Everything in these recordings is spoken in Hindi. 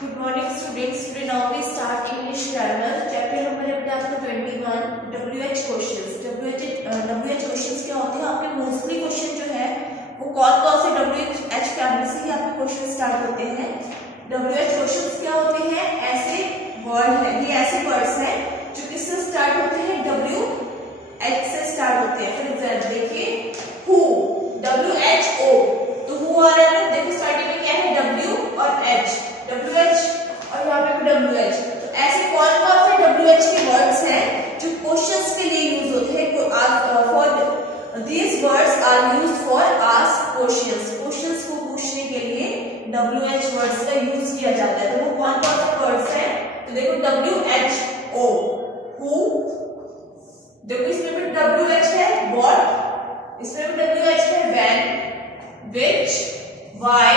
Good morning students. Today now we start English grammar. Chapter number है बेटा आपका 21 WH questions. WH questions क्या होते हैं? आपके मोस्टली क्वेश्चन जो है वो कौन से WH फैमिली से ही आपके क्वेश्चन स्टार्ट होते हैं. WH क्वेश्चंस क्या होते हैं? ऐसे वर्ड है, ये ऐसे वर्ड्स हैं जो किससे स्टार्ट होते हैं? WH से स्टार्ट होते हैं. फॉर एग्जाम्पल देखिए who, WHO. तो who आ रहा है ना, देखो स्टार्टिंग में क्या है? W और H, WH और यहाँ पे भी WH. तो ऐसे कौन से WH के वर्ड्स हैं जो क्वेश्चंस के लिए यूज होते हैं? For these words are used for ask questions. Questions को पूछने के लिए WH वर्ड्स का यूज किया जाता है. तो वो कौन से वर्ड्स हैं? तो देखो WHO, who, देखो इसमें भी WH है, what, इसमें भी WH है, when, which, why,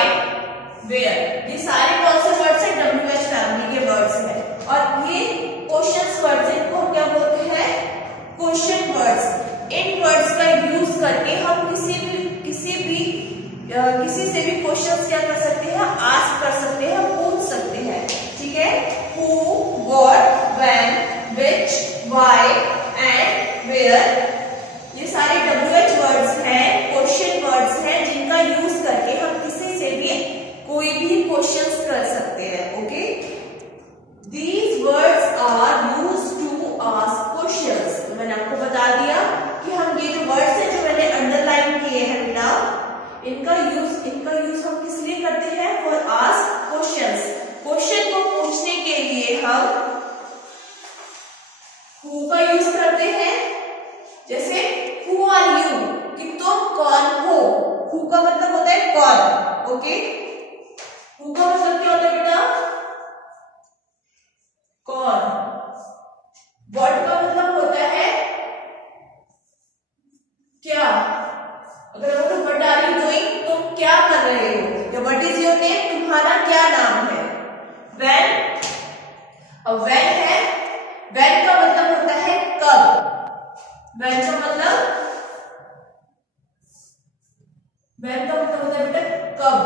where. ये सारे कौन से वर्ड्स हैं? WH फैमिली के वर्ड्स हैं. और ये क्वेश्चंस वर्ड्स हैं, इनको हम क्या बोलते हैं? Question words. इन वर्ड्स का यूज करके हम किसी से भी क्वेश्चंस क्या कर सकते हैं? आस्क कर सकते हैं, पूछ सकते हैं. ठीक है? who, what, when, which, why and where. ये सारे WH वर्ड्स हैं, क्वेश्चन वर्ड्स हैं, जिनका यूज करके हम किसी से भी कोई भी क्वेश्चंस कर सकते हैं. Okay, these words are used to ask questions. तो मैंने आपको बता दिया कि हम ये जो वर्ड्स हैं जो मैंने अंडरलाइन किए हैं बेटा, इनका यूज हम किस लिए करते हैं? For ask questions. क्वेश्चन को पूछने के लिए हम हु का यूज करते हैं. जैसे हु आर यू, कि तुम कौन हो. हु का मतलब होता है कौन. ओके, हु का मतलब क्या होता है बेटा? कौन. व्हाट का मतलब होता है क्या. अगर हम लोग व्हाट आर यू डूइंग, तुम क्या कर रहे हो. या व्हाट इज योर नेम, तुम्हारा क्या नाम है. व्हेन, अब व्हेन है, व्हेन का मतलब होता है कब. व्हेन का मतलब होता है बेटा कब.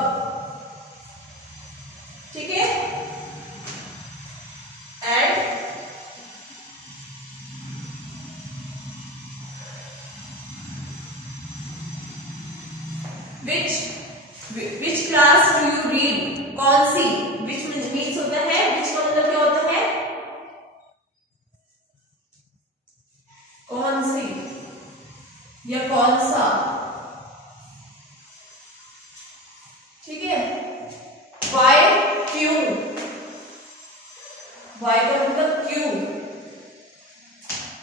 ठीक है. And which class do you read, कौन सी. विच मीन्स होता है, विच का मतलब क्या होता है? कौन सी या कौन सा. ठीक है. वाई, क्यों. वाई का मतलब क्यों.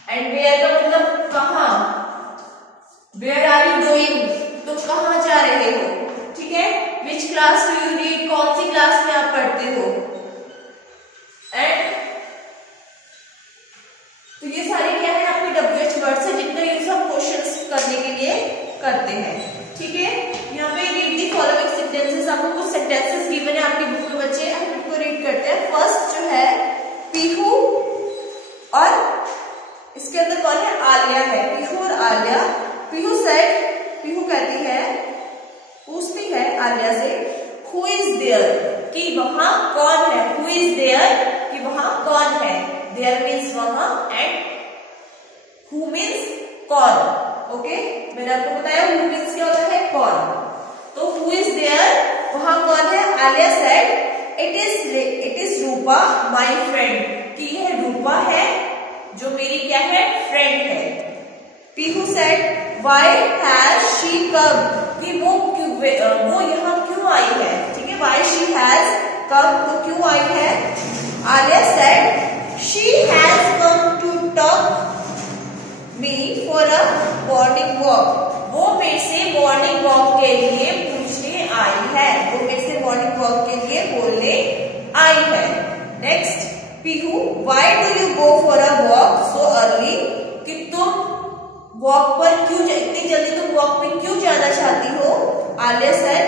एंड वेयर का मतलब कहां. वेयर आर यू गोइंग, तो कहां जा रहे हो. ठीक है. Which class do you read, कौन सी क्लास में आप पढ़ते हो. एंड तो ये सारे क्या है? आपके WH वर्ड्स है जिनका यूज हम क्वेश्चंस करने के लिए करते हैं. ठीक है. यहाँ पे रीड दी फॉलोइंग सेंटेंसेस. आपको कुछ सेंटेंसेस गिवन है आपकी बुक में बच्चे, हम इनको रीड करते हैं. फर्स्ट जो है पीहू, और इसके अंदर कौन है? आलिया है. पीहू और आलिया. पीहू सेड, पीहू कहती है, पूछती है आलिया से, हु इज देयर, कि वहां कौन है. हु इज देयर, कि वहां कौन है. देयर मीन्स वहां, एंड हु मीन्स कौन. ओके, मैंने आपको बताया हु मीन्स क्या होता है? कौन. तो हु इज देयर, वहां कौन है. Alia said it is Rupa my friend, कि यह रूपा है जो मेरी क्या है? फ्रेंड है. Pihu said why has she come, कि वो यहाँ क्यों आई है. ठीक है. व्हाई शी हैज कम, वो क्यों आई है. Alia said she has come to talk me for a morning walk, वो मेरे से मॉर्निंग वॉक के लिए पूछने आई है. वो मेरे से मॉर्निंग वॉक के लिए बोलने आई है. Next Pihu, why do you go for a walk so early, कि तुम वॉक पर क्यों, इतनी जल्दी तुम वॉक पे क्यों जाना चाहती हो. Alia said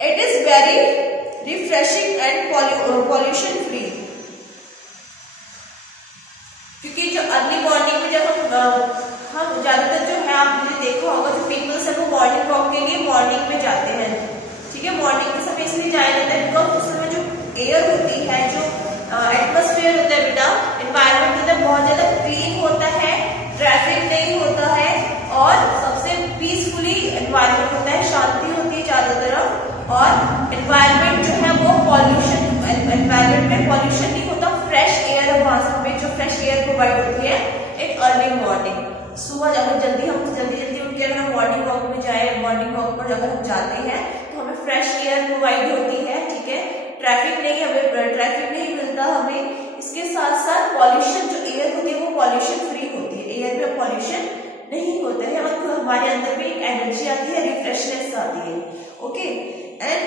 it is very refreshing and pollution free, क्योंकि जो अर्ली मॉर्निंग में जब हम ज्यादातर जो है आपने देखा होगा जो पीपल्स है वो मॉर्निंग वॉक के लिए मॉर्निंग में जाते हैं. ठीक है. मॉर्निंग के समय इसलिए जाया जाता है बिकॉज एयर होती है, जो एटमॉस्फेयर होता है बेटा, एनवायरमेंट होता है, बहुत ज्यादा क्लीन होता है, ट्रैफिक नहीं होता है और सबसे पीसफुली एनवायरमेंट होता है, शांति होती है चारों तरफ। और एनवायरमेंट जो है वो पॉल्यूशन, एनवायरमेंट में पॉल्यूशन नहीं होता, फ्रेश एयर है वहां से हमें जो फ्रेश एयर प्रोवाइड होती है एक अर्ली मॉर्निंग। सुबह अगर जल्दी उठ के अगर मॉर्निंग वॉक में जाए, मॉर्निंग वॉक पर अगर हम जाते हैं तो हमें फ्रेश एयर प्रोवाइड होती है, ठीक है, ट्रैफिक नहीं मिलता हमें। इसके साथ साथ पॉल्यूशन, जो एयर होती है वो पॉल्यूशन फ्री होती है, एयर में पॉल्यूशन नहीं होता है, और हमारे अंदर भी एक एनर्जी आती है, रिफ्रेशनेस आती है। Okay, and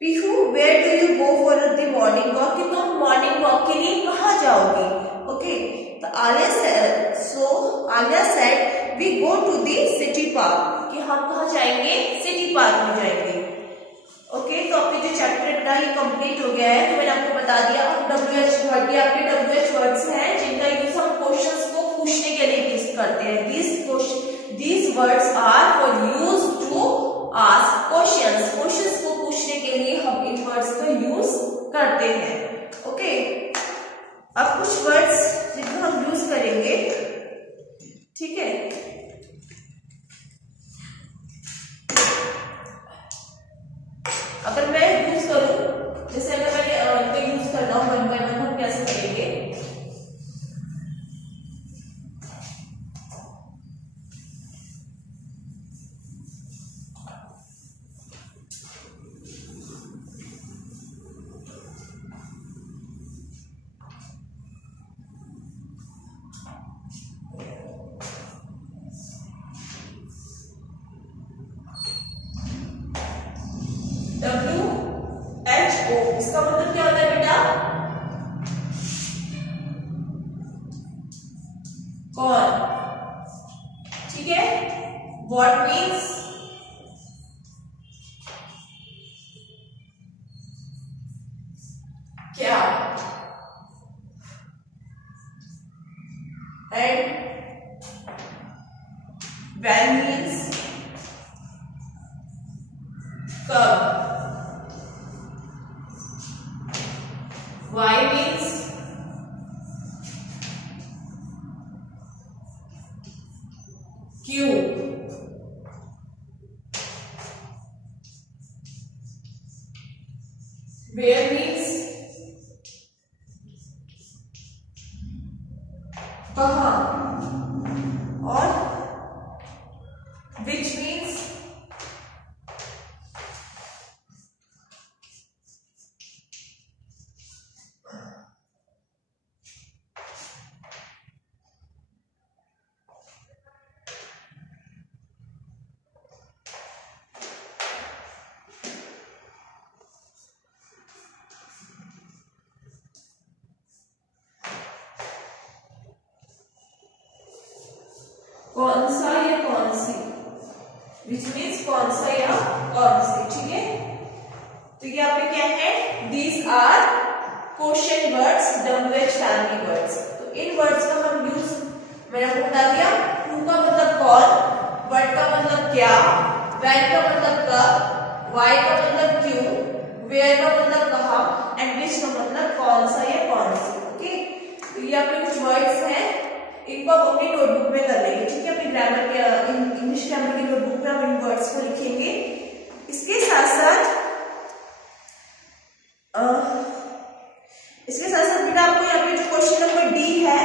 Pihu, where do you go for the morning walk, कि तुम मॉर्निंग वॉक के लिए कहाँ जाओगे? ओके, तो Alia said we go to the city park, कि हम कहाँ जाएंगे? सिटी पार्क में जाएंगे। ओके, तो आपने जो चैप्टर था ये कंप्लीट हो गया है। तो मैंने आपको बता दिया WH वर्ड, ये आपके WH वर्ड्स हैं जिनका यूज हम क्वेश्चंस को पूछने के लिए यूज करते हैं। These words are for use to ask questions, questions को पूछने के लिए हम इन वर्ड्स का यूज करते हैं। ओके, अब कुछ वर्ड्स जिनको हम यूज करेंगे, ठीक है। अगर मैं यूज करूं, जैसे अगर मैंने इनको यूज करना हो वन बाय वन, हम कैसे करेंगे? WHO, इसका मतलब क्या होता है बेटा? कौन, ठीक है। What means क्या, and when means कब, why means क्यों, where means कहाँ, और which means कौन सा या कौन सी, विच मीन्स कौन सा या कौन सी, ठीक है। तो यहाँ पे क्या है? These are question words, WH family words. तो इन वर्ड्स का हम यूज मैंने आपको बता दिया। हु का मतलब कौन, व्हाट का मतलब क्या, व्हेन का मतलब कब, व्हाई का मतलब क्यों, वेयर का मतलब कहाँ, एंड विच का मतलब कौन सा या कौन सी। ओके, तो ये आपके कुछ वर्ड्स हैं, इनको आप अपनी नोटबुक में कर लेंगे, ठीक है। अपनी ग्रामर के, इंग्लिश ग्रामर की नोटबुक में आप इन वर्ड्स को लिखेंगे। इसके साथ साथ बेटा आपको यहाँ पे जो क्वेश्चन नंबर डी है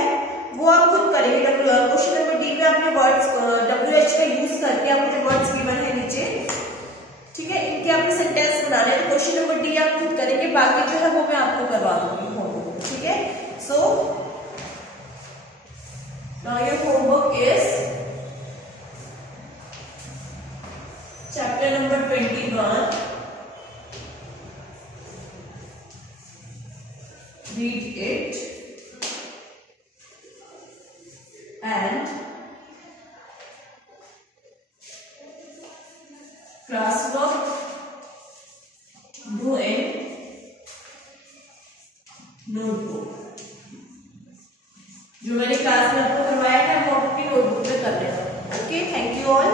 वो आप खुद करेंगे। क्वेश्चन नंबर डी में आपने वर्ड्स WH का यूज करके आपको जो वर्ड्स गिवन है नीचे, ठीक है, इनके आपने सेंटेंस बनाने हैं। क्वेश्चन नंबर डी आप खुद करेंगे, बाकी जो है वो मैं आपको करवा दूंगी, ठीक है। सो now your homework is chapter number 21. Read it and classwork do in notebook. जो मैंने क्लास में आपको करवाया है वो अपनी नोटबुक में कर लेना। Okay, thank you all.